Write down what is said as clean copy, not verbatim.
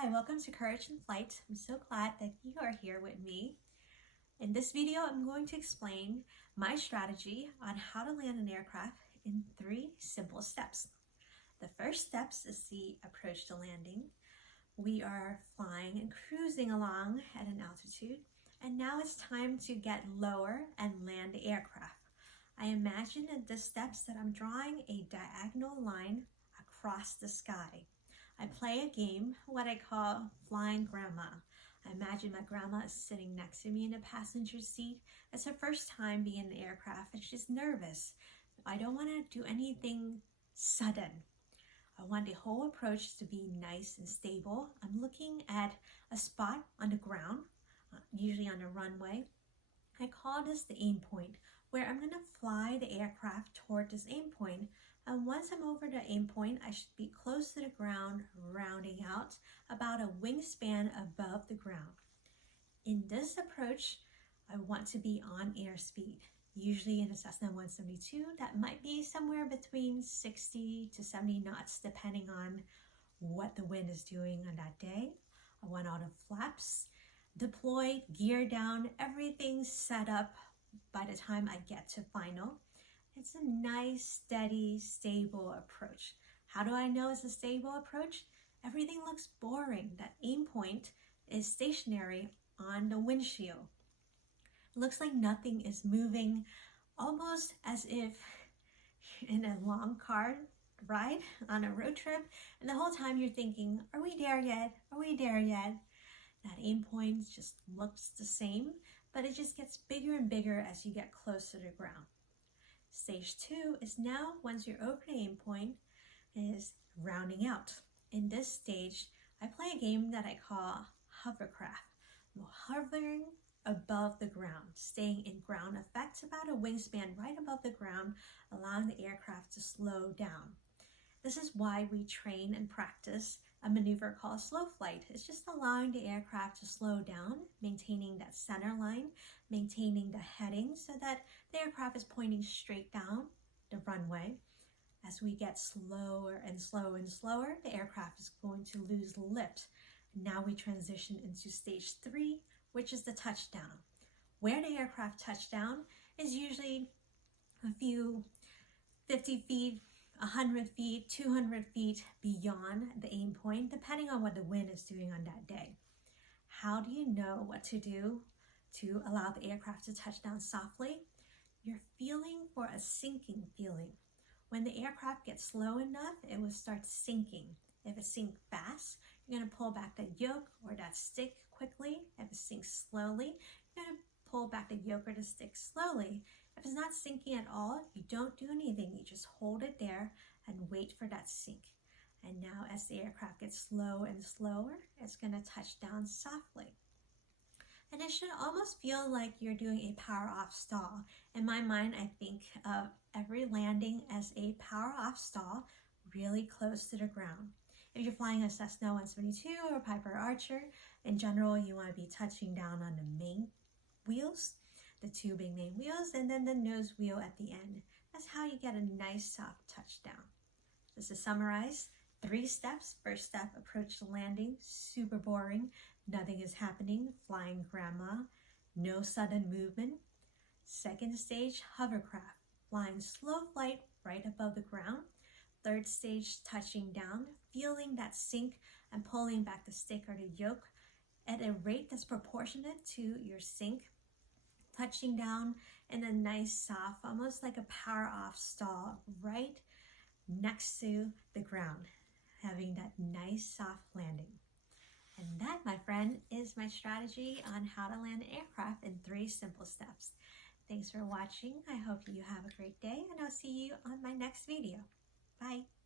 Hi, welcome to Courage in Flight. I'm so glad that you are here with me. In this video, I'm going to explain my strategy on how to land an aircraft in 3 simple steps. The first step is the approach to landing. We are flying and cruising along at an altitude, and now it's time to get lower and land the aircraft. I imagine in this steps that I'm drawing a diagonal line across the sky. I play a game, what I call flying grandma. I imagine my grandma is sitting next to me in the passenger seat. It's her first time being in the aircraft and she's nervous. I don't want to do anything sudden. I want the whole approach to be nice and stable. I'm looking at a spot on the ground, usually on a runway. I call this the aim point, where I'm going to fly the aircraft toward this aim point. And once I'm over the aim point, I should be close to the ground, rounding out about a wingspan above the ground. In this approach, I want to be on airspeed. Usually in a Cessna 172, that might be somewhere between 60 to 70 knots, depending on what the wind is doing on that day. I want all the flaps deployed, gear down, everything set up by the time I get to final. It's a nice, steady, stable approach. How do I know it's a stable approach? Everything looks boring. That aim point is stationary on the windshield. It looks like nothing is moving, almost as if in a long car ride on a road trip, and the whole time you're thinking, are we there yet? Are we there yet? That aim point just looks the same, but it just gets bigger and bigger as you get close to the ground. Stage 2 is now, once you're over the aim point, is rounding out. In this stage, I play a game that I call hovercraft. I'm hovering above the ground, staying in ground effect, about a wingspan right above the ground, allowing the aircraft to slow down. This is why we train and practice a maneuver called slow flight. It's just allowing the aircraft to slow down, maintaining that center line, maintaining the heading so that the aircraft is pointing straight down the runway. As we get slower and slower and slower, the aircraft is going to lose lift. Now we transition into stage 3, which is the touchdown. Where the aircraft touchdown is usually a few 50 feet, 100 feet, 200 feet beyond the aim point, depending on what the wind is doing on that day. How do you know what to do to allow the aircraft to touch down softly? You're feeling for a sinking feeling. When the aircraft gets slow enough, it will start sinking. If it sinks fast, you're going to pull back the yoke or that stick quickly. If it sinks slowly, you're going to pull back the yoke or the stick slowly. If it's not sinking at all, you don't do anything. You just hold it there and wait for that sink. And now as the aircraft gets slow and slower, it's going to touch down softly. And it should almost feel like you're doing a power off stall. In my mind, I think of every landing as a power off stall really close to the ground. If you're flying a Cessna 172 or Piper Archer, in general, you want to be touching down on the main wheels, the 2 big main wheels, and then the nose wheel at the end. That's how you get a nice soft touchdown. Just to summarize, 3 steps. First step, approach the landing, super boring. Nothing is happening, flying grandma, no sudden movement. Second stage, hovercraft, flying slow flight right above the ground. Third stage, touching down, feeling that sink and pulling back the stick or the yoke at a rate that's proportionate to your sink. Touching down in a nice soft, almost like a power off stall right next to the ground, having that nice soft landing. And that, my friend, is my strategy on how to land an aircraft in 3 simple steps. Thanks for watching. I hope you have a great day, and I'll see you on my next video. Bye.